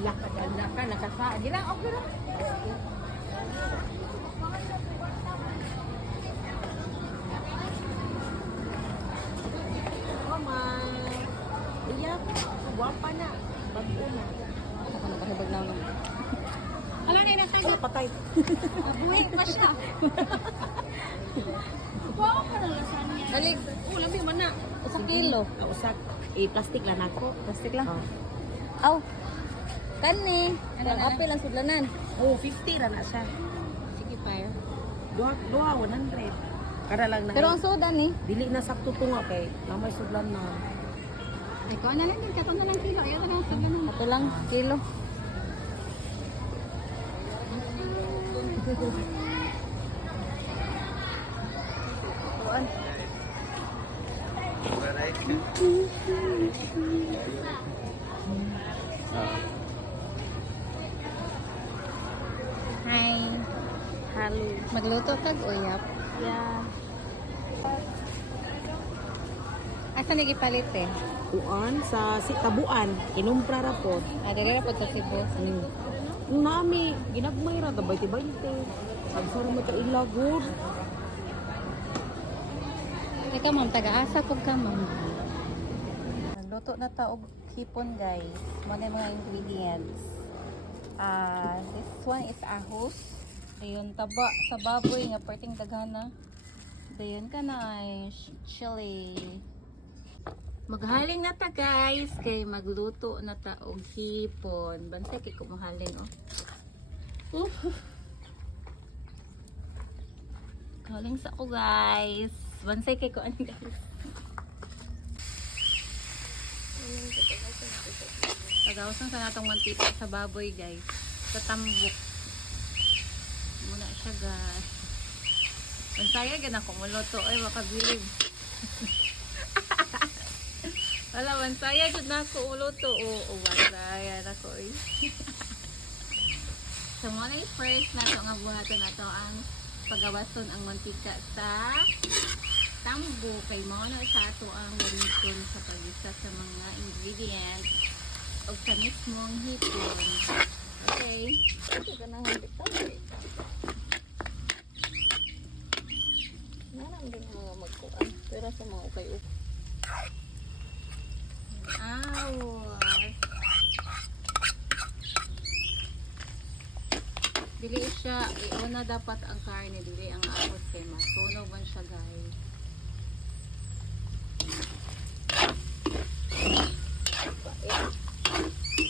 Hala ka dala ka, nakasa. Di lang, okay lang. Mama. Iya, guwapa na. Bago na. Ako nakahibag na lang. Hala na, nasa patay. Buhay pa siya. Kuha ko ng lasagna. Dalig. Lambi man na. Isang kilo. Usak. Plastic lang ako. Plastic lang. Oh. Aw. Kani. Ang apel ang sudlanan. Oh, 50 ra na siya. Sige pa yun. Duha, 100. Kada lang na. Pero ang soda ni. dili na sakto to nga kay namay sudlan na. Ikaw na lang din. Kato na lang kilo. Ayaw na lang sa ganun. Ito lang, kilo. Kuan. Hi. Halo. Magluto kag uyap. Yeah. Asa ni gipalit eh? Kuan sa Tabuan, kinumpra ra pod. Ah, dali ra po sa Cebu. Nami ginagmay ra gabay ti 20. Sagsara mo ta ilagod. Ikaw ma'am, taga-asa po ka ma'am. Nagluto na ta og hipon guys. Muna yung mga ingredients. This one is ahos. Dayon taba sa baboy nga perting daghana. Dayon kanay chili. Maghaling na ta guys kay magluto na ta og hipon. Bansay kay kumahalin oh. Kaling sa ko guys. Bansay kay ko ano guys. Tagawasan sa natong mantika sa baboy guys. Sa tambok. Muna siya guys. Bansaya gana ko muluto ay makabilib. Wala bansaya jud na ko muluto. Oo, bansaya na ko eh. So muna yung first na ito nga buhaton na ito ang pagawason ang mantika sa tambo kay mo na sa ato ang gamiton sa pag-isa sa mga ingredients o sa mismong hipon. Okay. Ito ka nang bitaw eh. Nalang din mga magkuan. Pero sa mga ukay-ukay. Awas. Dili siya, iuna dapat ang karne, dili ang ahos kay masunog man siya guys.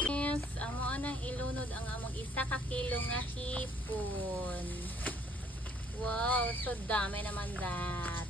Yes, amo anang ilunod ang among 1 ka kilo nga hipon. Wow, so dami naman that.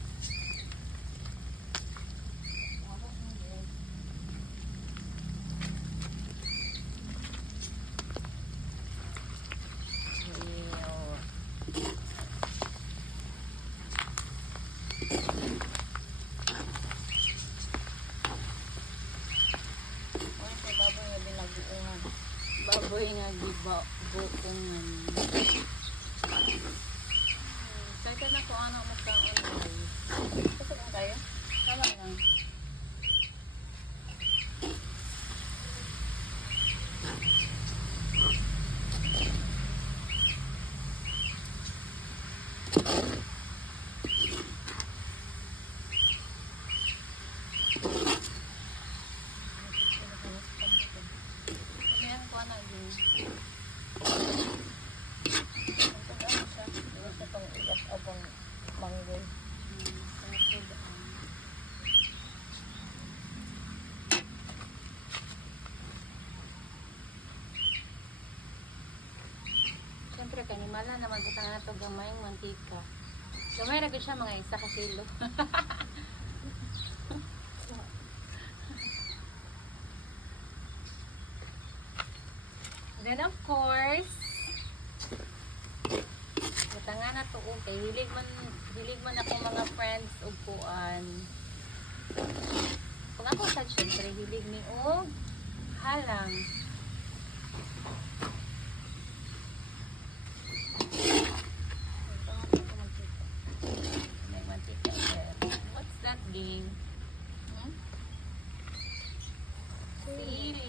Baboy nga gibukungan. Kaya na ko ano mo kang online. Kasi lang tayo. Tama lang. Ayan ko na din. Abang manggoy. Siyempre kanimala naman butang na ito gamay ng mantika. Gamay na siya mga 1 ka kilo. Then of course, tanga na to kay hilig man ako mga friends og kuan. Kung ako sa syempre hilig ni og halang. May mantika there. What's that game? Sili.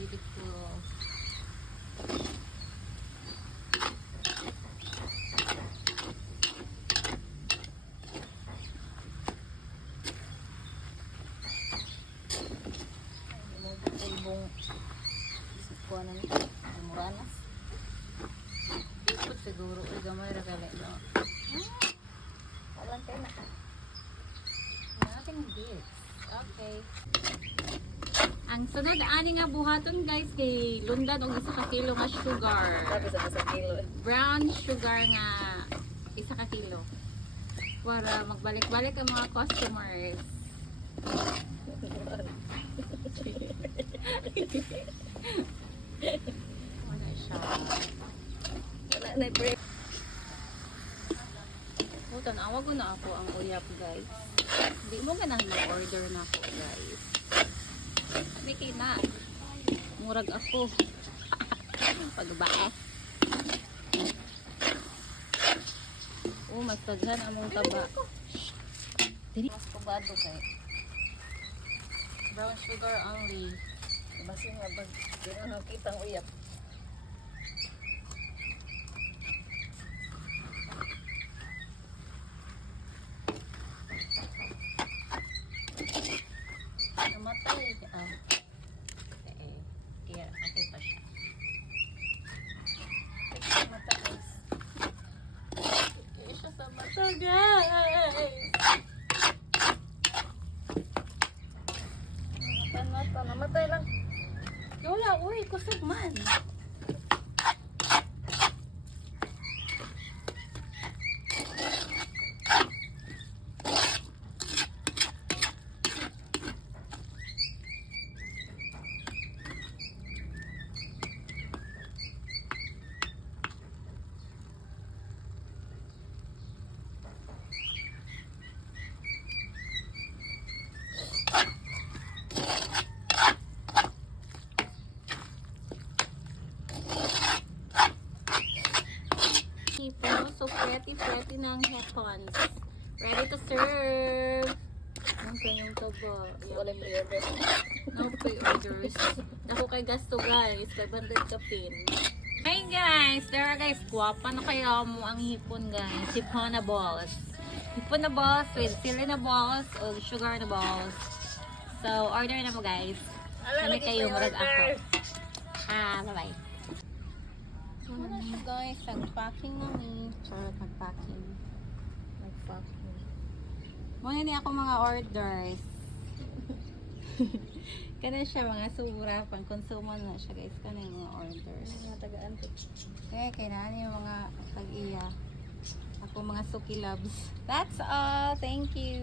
beautiful. Ibong kuha na nito. Muranas. Ikot siguro. Uy, gamay ra kala ito. Walang tayo na. Nothing big. Okay. Ang sunod ani nga buhaton guys kay lundan og isa ka kilo nga sugar. Sabi sa kilo. Brown sugar nga isa ka kilo. Para magbalik-balik ang mga customers. Wala siya. Wala na break. Butan, awag ko na ako ang uyap guys. Hindi mo ganahan mag-order na ako guys. Biki na. Murag ako. Pagbae. Oh, mas taghan among taba. Mas kubado kay. Brown sugar only. Basi nga bag. Di na nakita ang uyap. Namatay. Okay. Kaya, okay pa siya. Mata guys. Okay siya sa mata, guys. Mata, namatay lang. Wala, uy, kusog man. So pretty ng headphones. Ready to serve. Ang kanyang taba. Wala pre-order. No pre-orders. Ako kay gasto guys. 500 ka pin. Hey guys! There guys. Guwapa na kaya mo ang hipon guys. Hipon na balls. Hipon na balls with sili na balls o sugar na balls. So order na mo guys. Ano kayo murag ako. Bye-bye. Ano na siya guys, nag-packing na ni. Charot, nag-packing. Nag-packing. Muna ni ako mga orders. Kana siya mga sobra, pang konsumo na siya guys. Kana yung mga orders. Mga tagaan ko. Kailangan yung mga tag-iya. Ako mga suki loves. That's all. Thank you.